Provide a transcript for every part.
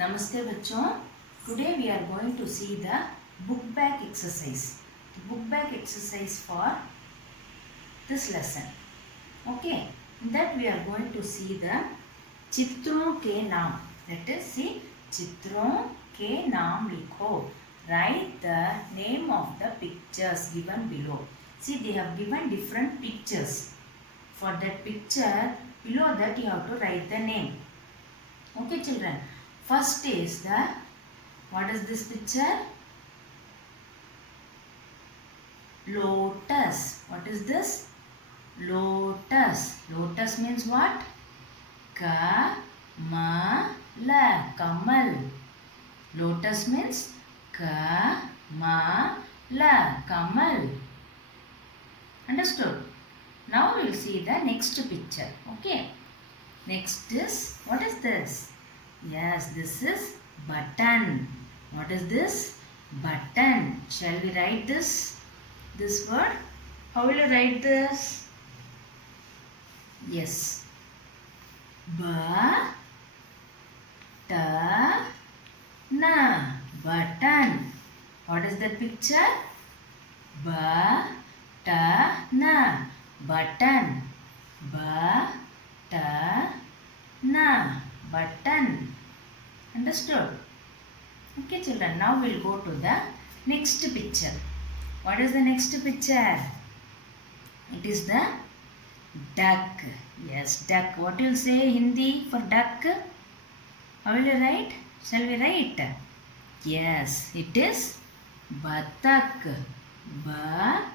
Namaste बच्चों. Today we are going to see the book back exercise. The book back exercise for this lesson. Okay. In that we are going to see the चित्रों के नाम. That is, see, चित्रों के नाम लिखो. Write the name of the pictures given below. See, they have given different pictures. For that picture, below that you have to write the name. Okay, children. First is the, what is this picture? Lotus. What is this? Lotus. Lotus means what? Kamala. Kamal. Lotus means Kamala. Kamal. Understood? Now we will see the next picture. Okay. Next is, what is this? Yes, this is button. What is this? Button. Shall we write this word? How will you write this? Yes. Button. Button. What is that picture? Button. Button. Button. Understood? Okay, children. Now we will go to the next picture. What is the next picture? It is the duck. Yes, duck. What will you say in Hindi for duck? How will you write? Shall we write? Yes, it is batak. Batak.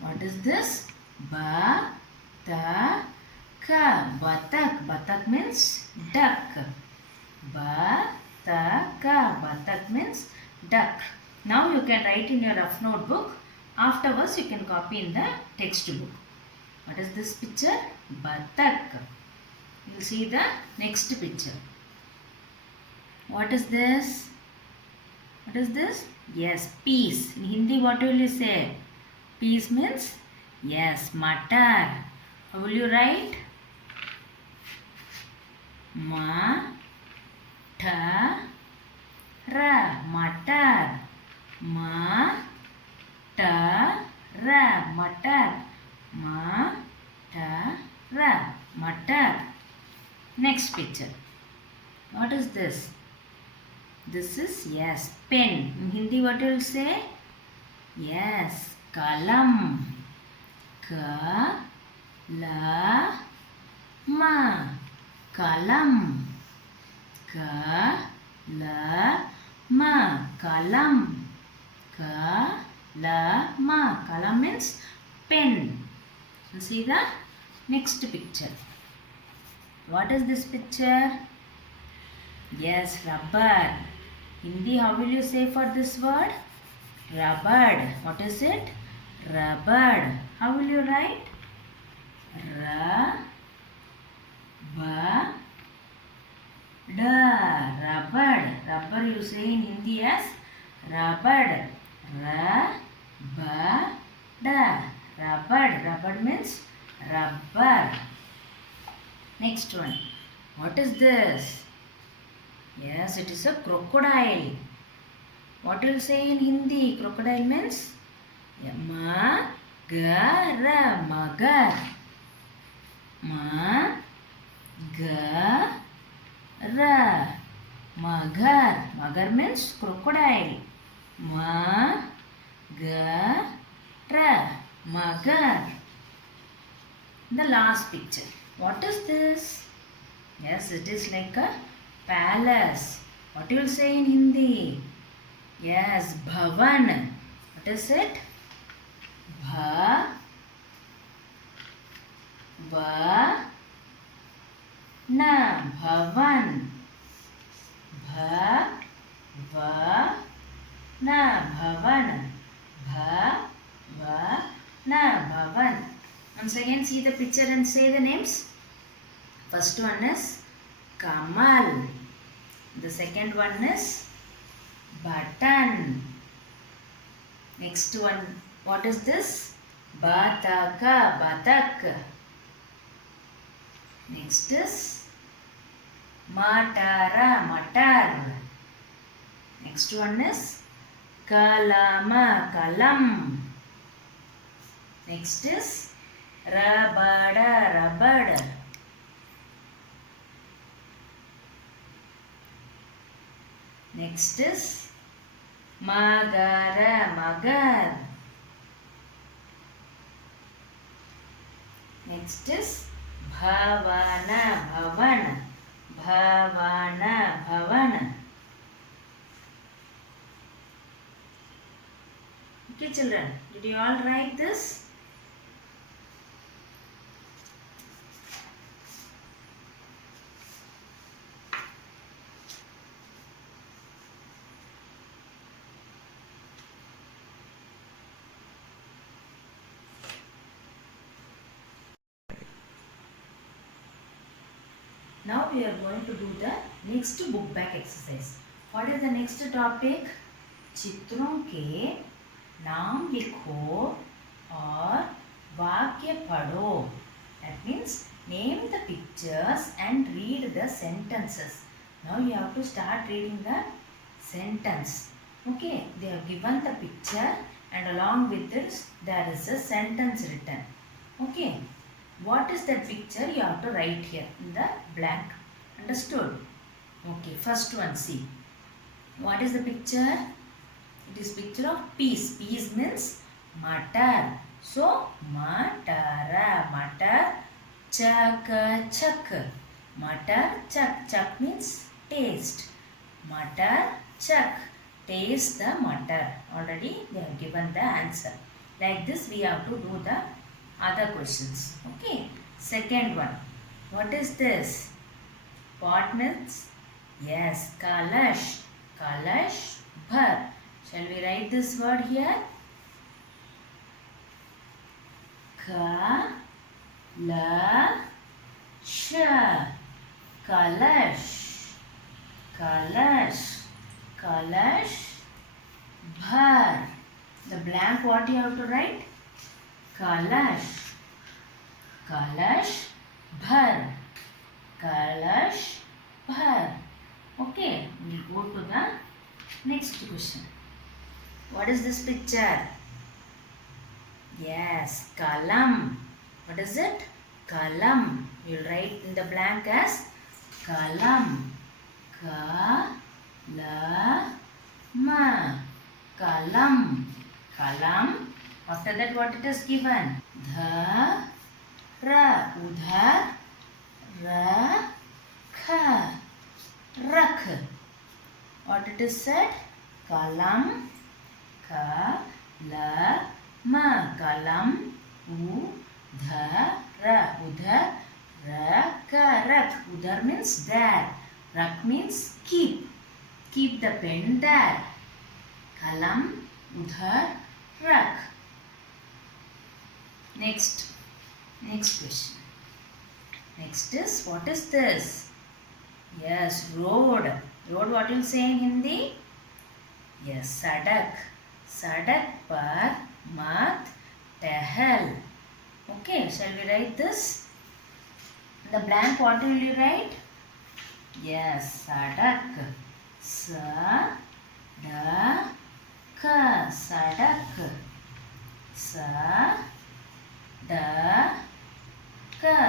What is this? Batak. Batak means duck. Batak means duck. Now you can write in your rough notebook. Afterwards you can copy in the textbook. What is this picture? Batak. You will see the next picture. What is this? What is this? Yes, peas. In Hindi what will you say? Peas means? Yes, matar. How will you write? Matar. Matar. Matar. Matar. Next picture. What is this? This is, yes, pen. In Hindi what will you say? Yes, kalam. Kalama. Kalam. Kalam. Kalam means pen. You see the next picture. What is this picture? Yes, rubber. Hindi, how will you say for this word? Rubber. What is it? Rubber. How will you write? Rubber. Rubber you say in Hindi as rubber. Rubber means rubber. Next one. What is this? Yes, it is a crocodile. What will you say in Hindi? Crocodile means? Magar. Magar. Magar means crocodile. Magar. The last picture. What is this? Yes, it is like a palace. What you will say in Hindi? Yes, bhavan. What is it? Bhavan. Bhavan. Bhavan. Once again see the picture and say the names. First one is Kamal. The second one is button. Next one, what is this? Bataka. Batak. Next is matara, matar. Next one is kalama, kalam. Next is rabada, rabad. Next is magara, magar. Next is bhavana, bhavan. Bhavana, bhavan. Okay children, did you all write this? Now we are going to do the next book back exercise. What is the next topic? चित्रों के नाम लिखो और वाक्य पढ़ो. That means name the pictures and read the sentences. Now you have to start reading the sentence. Okay, they have given the picture and along with this there is a sentence written. Okay. What is that picture? You have to write here in the blank. Understood? Okay, first one, see. What is the picture? It is picture of peas. Peas means matar. So, matara, matar, chak. Matar, chak. Chak means taste. Matar, chak. Taste the matar. Already they have given the answer. Like this we have to do the other questions. Okay. Second one. What is this? Pot means? Yes. Kalash. Kalash bhar. Shall we write this word here? Ka la sha. Kalash. Kalash. Kalash bhar. The blank what you have to write? Kalash. Kalash bhar. Kalash bhar. Okay, we will go to the next question. What is this picture? Yes, kalam. What is it? Kalam. You will write in the blank as kalam. Ka-la-ma. Kalam. Kalam. After that what it is given? Dha, ra, udhar, ra, kha, rakh. What it is said? Kalam, ka, la, ma. Kalam, udhar, udhar, ra, ka, rakh. Udhar means there. Rakh means keep. Keep the pen there. Kalam, udhar, rakh. Next question. Next is, what is this? Yes, road. Road, what you say in Hindi? Yes, sadak. Sadak par mat tehal. Okay, shall we write this? In the blank, what will you write? Yes, sadak. Sadak. Sadak. Sadak.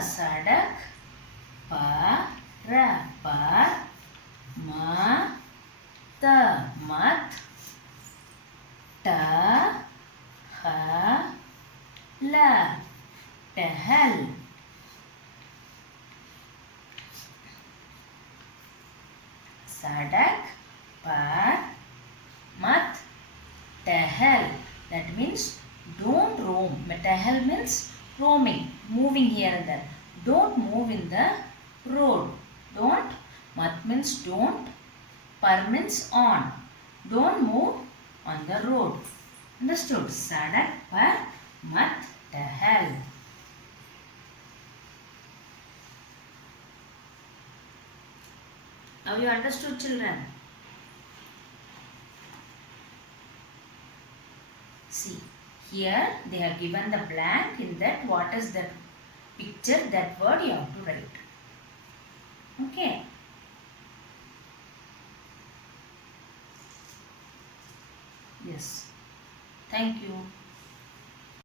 Sadak. Par mat tahal. Tahal. Sadak par mat tahal. That means don't roam. Tahal means roaming, moving here and there. Don't move in the road. Don't. Mat means don't. Par means on. Don't move on the road. Understood? Sadak par mat tahal. Now you understood, children? See, here they have given the blank. In that, what is that picture? That word you have to write. Okay. Yes. Thank you.